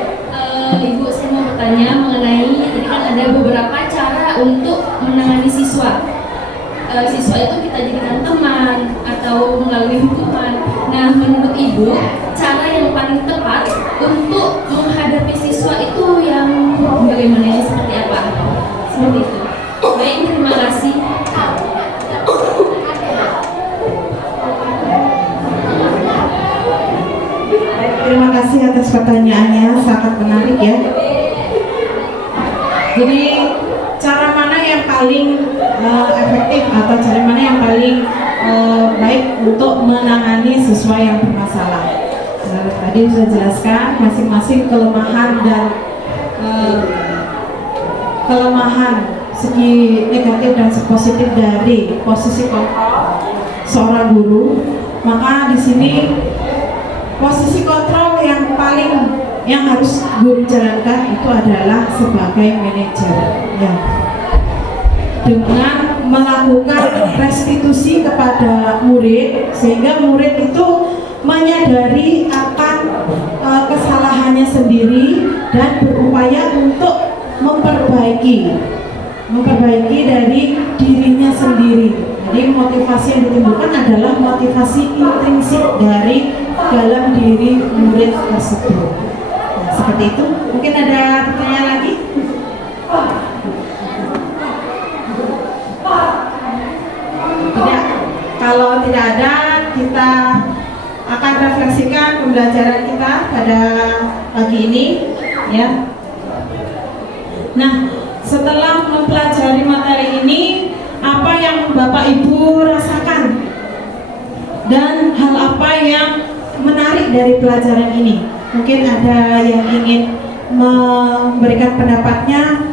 Ibu, saya mau bertanya mengenai, tadi kan ada beberapa cara untuk menangani siswa. Siswa itu kita jadikan teman atau melalui hukuman. Nah, menurut Ibu, cara yang paling tepat untuk menghadapi siswa itu yang bagaimana, yang seperti apa? Seperti itu. Baik, terima kasih. Terima kasih atas pertanyaannya, sangat menarik ya. Jadi cara mana yang paling efektif atau cara mana yang paling baik untuk menangani siswa yang bermasalah? Tadi sudah jelaskan masing-masing kelemahan dan kelemahan segi negatif dan segi positif dari posisi kontrol seorang guru. Maka di sini posisi kontrol yang harus guru jalankan itu adalah sebagai manajer ya, dengan melakukan restitusi kepada murid sehingga murid itu menyadari akan kesalahannya sendiri dan berupaya untuk memperbaiki dari dirinya sendiri. Jadi motivasi yang ditimbulkan adalah motivasi intrinsik dari dalam diri murid tersebut. Nah, seperti itu. Mungkin ada pertanyaan lagi? Tidak. Kalau tidak ada, kita akan refleksikan pembelajaran kita pada pagi ini, ya. Nah, setelah mempelajari materi ini, apa yang Bapak Ibu rasakan dan hal apa yang menarik dari pelajaran ini? Mungkin ada yang ingin memberikan pendapatnya.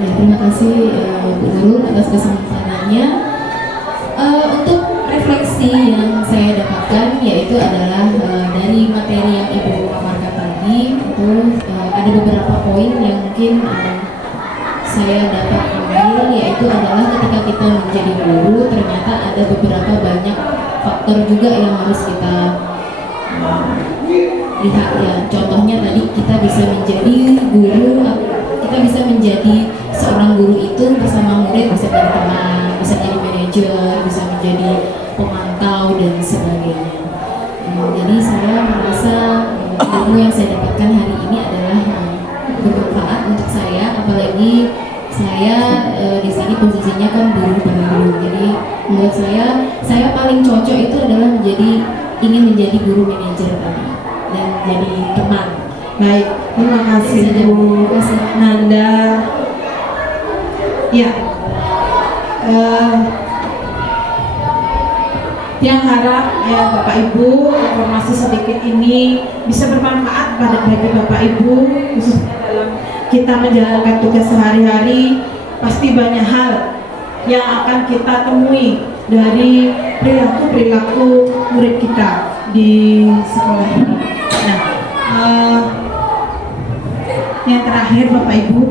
Ya, terima kasih Bu Guru atas kesempatannya. Untuk refleksi yang saya dapatkan yaitu adalah dari materi yang Ibu paparkan tadi itu ada beberapa poin yang mungkin saya dapat ambil yaitu adalah ketika kita menjadi guru ternyata ada beberapa banyak faktor juga yang harus kita lihat ya. Contohnya tadi kita bisa menjadi guru, kita bisa menjadi seorang guru itu bersama murid, bisa menjadi teman, bisa menjadi manajer, bisa menjadi pemantau dan sebagainya. Jadi saya merasa ilmu yang saya dapatkan hari ini adalah bermanfaat untuk saya, apalagi saya di sini posisinya kan guru baru. Jadi menurut saya paling cocok itu adalah ingin menjadi guru manajer tadi dan jadi teman. Baik, terima kasih Bu Nanda. Ya, yang harap ya Bapak Ibu informasi sedikit ini bisa bermanfaat bagi Bapak Ibu, khususnya dalam kita menjalankan tugas sehari-hari. Pasti banyak hal yang akan kita temui dari perilaku murid kita di sekolah ini. Nah, yang terakhir Bapak Ibu,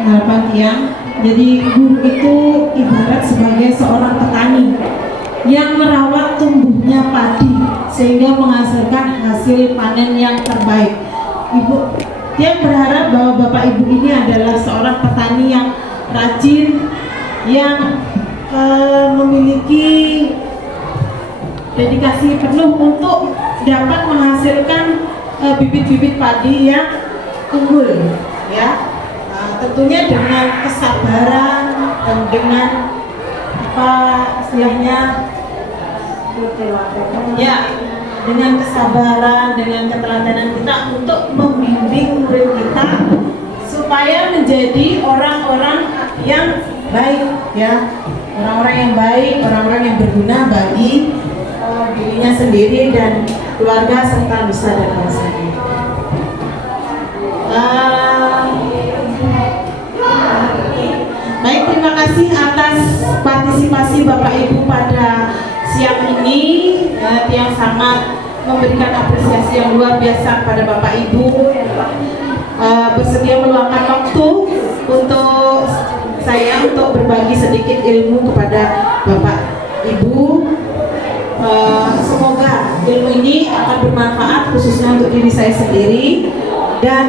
harapan tiang, jadi guru itu ibarat sebagai seorang petani yang merawat tumbuhnya padi sehingga menghasilkan hasil panen yang terbaik. Ibu, dia berharap bahwa Bapak Ibu ini adalah seorang petani yang rajin, yang memiliki dedikasi penuh untuk dapat menghasilkan bibit-bibit padi yang unggul, ya. Tentunya dengan kesabaran dan dengan apa istilahnya, ya, dengan kesabaran, dengan keteladanan kita untuk membimbing murid kita supaya menjadi orang-orang yang baik, ya, orang-orang yang baik, orang-orang yang berguna bagi dirinya sendiri dan keluarga serta nusa dan bangsa ini. Baik, terima kasih atas partisipasi Bapak Ibu pada siang ini, yang sangat memberikan apresiasi yang luar biasa pada Bapak Ibu bersedia meluangkan waktu untuk saya untuk berbagi sedikit ilmu kepada Bapak Ibu. Semoga ilmu ini akan bermanfaat khususnya untuk diri saya sendiri dan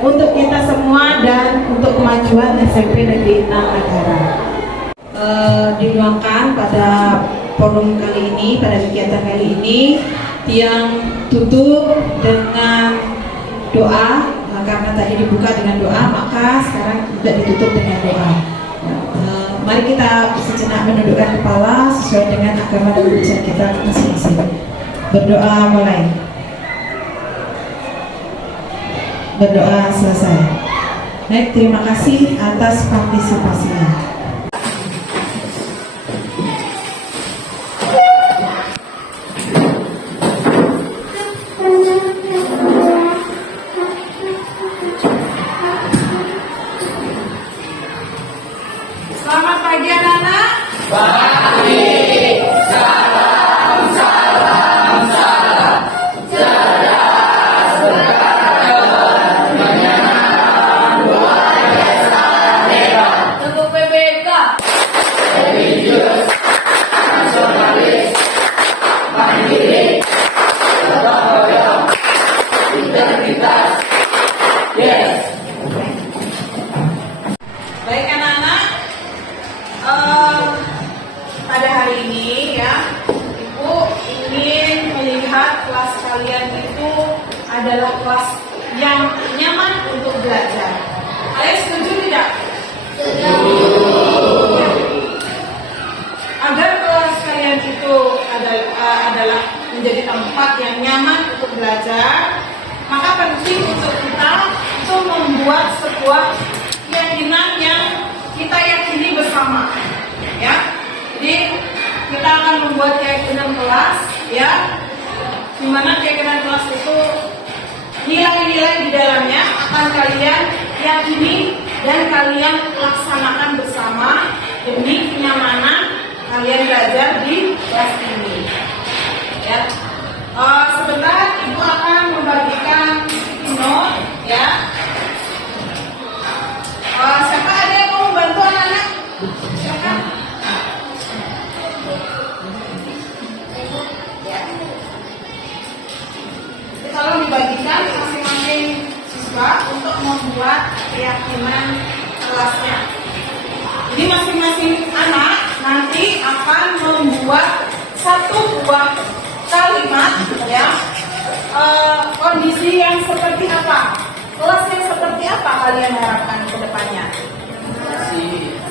untuk kita semua dan untuk kemajuan SMP Negeri 6 Negara. Diluangkan pada forum kali ini, pada kegiatan kali ini, tiang tutup dengan doa. Karena tadi dibuka dengan doa, maka sekarang juga ditutup dengan doa. Mari kita sejenak menundukkan kepala sesuai dengan agama dan kepercayaan kita masing-masing. Berdoa mulai. Berdoa selesai. Baik, terima kasih atas partisipasinya. Selamat pagi anak-anak. Pagi. Salam, salam, salam. Cerdas, berkarakter, menyenangkan, luar biasa, hebat. Untuk PBK. Religius, nasionalis, mandiri, gotong royong, integritas. Yes. Baik anak-anak, pada hari ini ya, Ibu ingin melihat kelas kalian itu adalah kelas yang nyaman untuk belajar. Kalian setuju tidak? Setuju. Agar kelas kalian itu adalah menjadi tempat yang nyaman untuk belajar, maka penting untuk kita itu membuat sebuah keyakinan yang kita yakini bersama, ya. Jadi kita akan membuat keyakinan kelas, ya, dimana keyakinan kelas itu nilai-nilai di dalamnya akan kalian yakini dan kalian laksanakan bersama demi kenyamanan kalian belajar di kelas ini, ya. Sebentar Ibu akan membagikan note, ya. membagikan masing-masing siswa untuk membuat keyakinan kelasnya. Jadi masing-masing anak nanti akan membuat satu buah kalimat, ya, kondisi yang seperti apa, kelas yang seperti apa kalian harapkan ke depannya.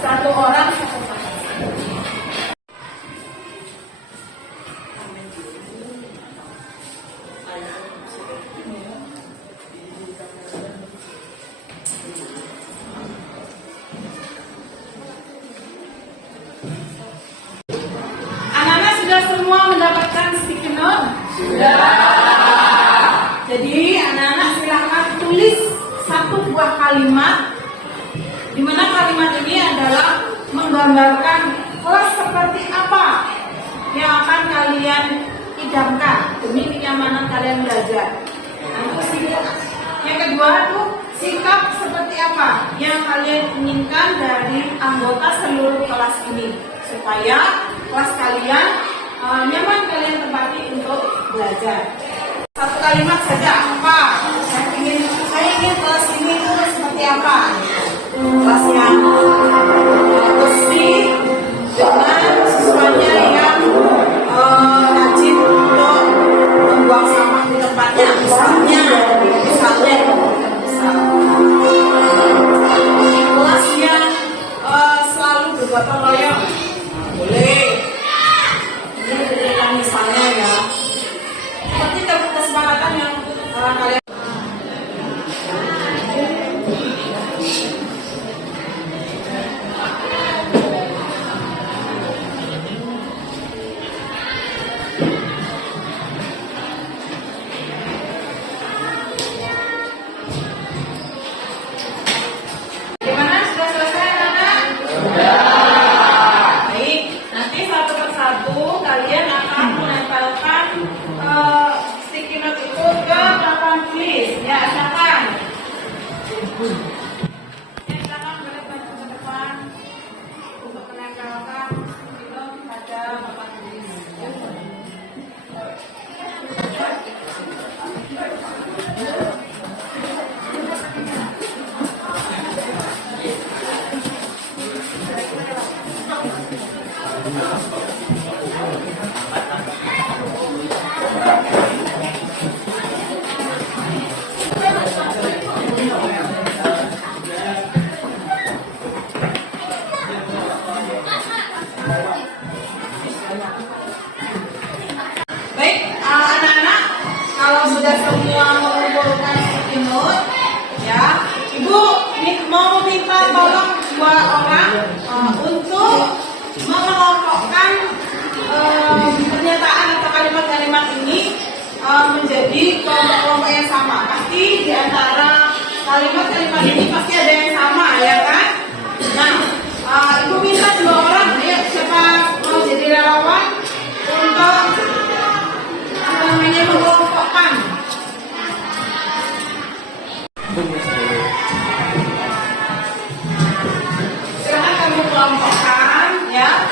Satu orang satu kata. Anak-anak sudah semua mendapatkan sticky note? Sudah. Jadi anak-anak silakan tulis satu buah kalimat, di mana kalimat ini adalah menggambarkan kelas seperti apa yang akan kalian idamkan demi kenyamanan kalian belajar. Yang kedua tuh sikap seperti apa yang kalian inginkan dari anggota seluruh kelas ini supaya kelas kalian nyaman kalian tempati untuk belajar. Satu kalimat saja apa? Saya ingin kelas ini itu seperti apa? Kelas yang bersih dengan siswanya yang rajin untuk membuang sampah di tempatnya. Misalnya kelas yang selalu bergotong royong, boleh. Ini misalnya ya. Seperti kesepakatan yang kalian. Gimana, sudah selesai anak-anak? Sudah. Baik, nanti satu persatu kalian akan menempelkan sticky note itu ke papan tulis. Ya, silakan. Silakan boleh maju ke depan untuk menempelkan sticky note pada papan tulis. Baik, anak-anak, kalau sudah semua mengumpulkan sticky note, ya, Ibu mau minta tolong dua orang untuk mengelompokkan pernyataan atau kalimat-kalimat ini menjadi kelompok-kelompok yang sama. Pasti di antara kalimat-kalimat ini pasti ada yang sama, ya kan? Nah, Ibu minta dua orang, ayo siapa mau jadi relawan untuk mengelompokkan. Silahkan kamu kelompokkan, ya.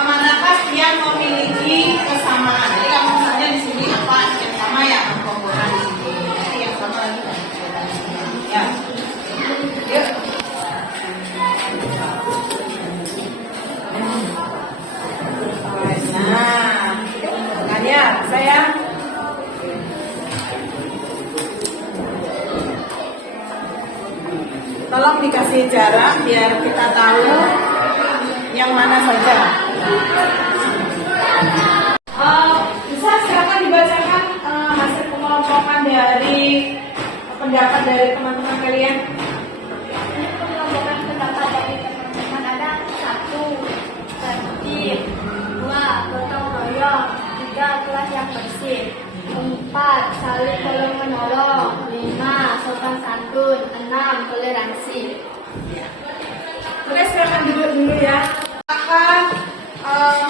Manakah yang memiliki kesamaan? Jadi kamu misalnya di sini apa yang sama ya, kamu kelompokkan di sini. Nanti yang sama lagi. Ya. Yuk. Nah, kan ya, sayang. Tolong dikasih jarak biar kita tahu yang mana saja. Bisa silakan dibacakan hasil pengelompokan dari pendapat dari teman-teman kalian. Pengelompokan pendapat dari teman-teman ada 1. Tertib, 2. Gotong royong, 3. Kelas yang bersih, 4. Saling tolong menolong, 5. Sopan santun, 6. Toleransi. Oke, silakan duduk dulu ya. Akan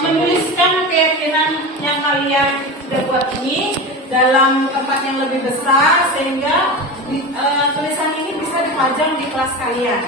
menuliskan keyakinan yang kalian sudah buat ini dalam tempat yang lebih besar sehingga tulisan ini bisa dipajang di kelas kalian.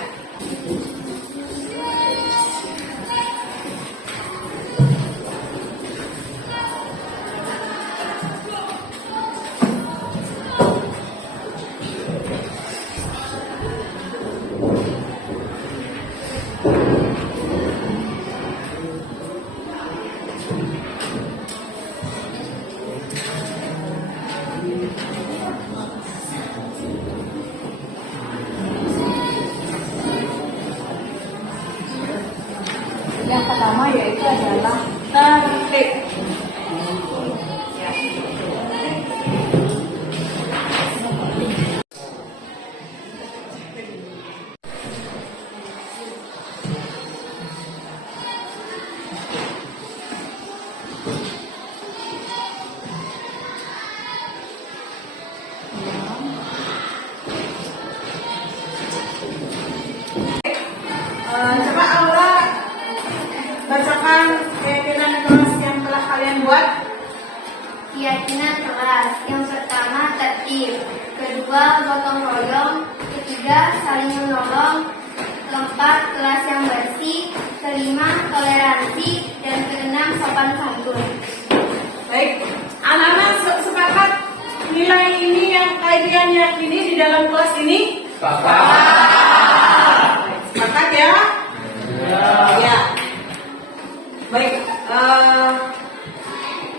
keyakinan kelas. Yang pertama tertib, kedua gotong royong, ketiga saling menolong, keempat kelas yang bersih, kelima toleransi, dan keenam sopan santun. Baik, anak-anak sepakat nilai ini yang kalian yakini di dalam kelas ini? Sepakat ya? Ya. Baik,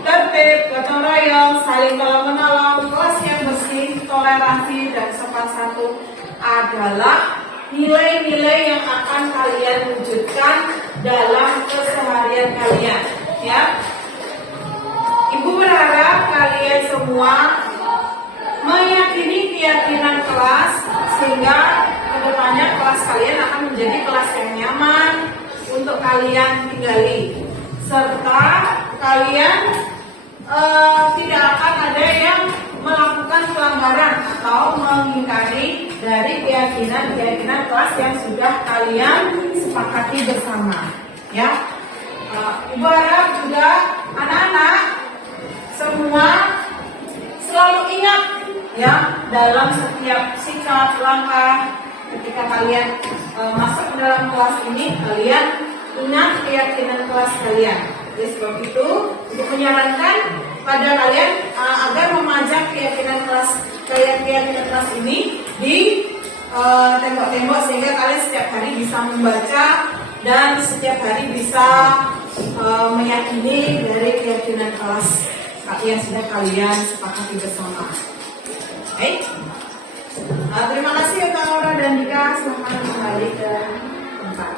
tertib, gotong royong, saling tolong menolong, kelas yang bersih, toleransi, dan sopan santun adalah nilai-nilai yang akan kalian wujudkan dalam keseharian kalian. Ya, Ibu berharap kalian semua meyakini keyakinan kelas sehingga kedepannya kelas kalian akan menjadi kelas yang nyaman untuk kalian tinggali, serta kalian tidak akan ada yang melakukan pelanggaran atau mengingkari dari keyakinan kelas yang sudah kalian sepakati bersama. Ya, Ibu harap juga anak-anak semua selalu ingat ya, dalam setiap sikap langkah ketika kalian masuk ke dalam kelas ini, kalian ingat keyakinan kelas kalian. Jadi sebab itu, untuk menyarankan pada kalian agar memajang keyakinan kelas ini di tembok-tembok sehingga kalian setiap hari bisa membaca dan setiap hari bisa meyakini dari keyakinan kelas yang sudah kalian sepakati bersama. Baik. Terima kasih ya Kak Aura dan Dika, selamat kembali ke tempat.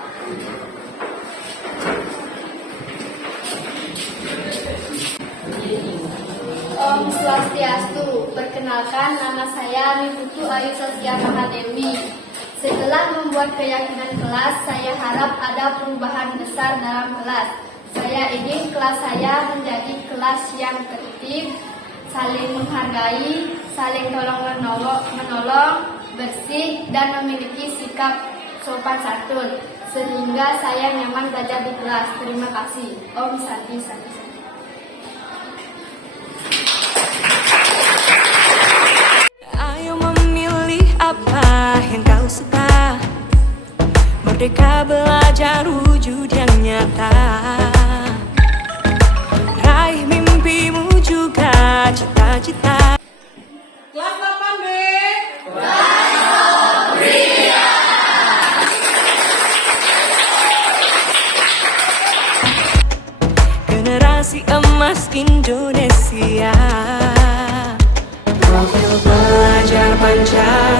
Om Swastiastu, perkenalkan nama saya Niputu Ayu Saskia Mahadewi. Setelah membuat keyakinan kelas, saya harap ada perubahan besar dalam kelas. Saya ingin kelas saya menjadi kelas yang tertib, saling menghargai, saling tolong-menolong, bersih, dan memiliki sikap sopan santun, sehingga saya nyaman belajar di kelas. Terima kasih. Om Santi Santi. Ayo memilih apa yang kau suka, merdeka belajar wujud yang nyata. Raih mimpimu juga cita-cita. Kelas 8B. Generasi emas Indonesia, profil pelajar Pancasila.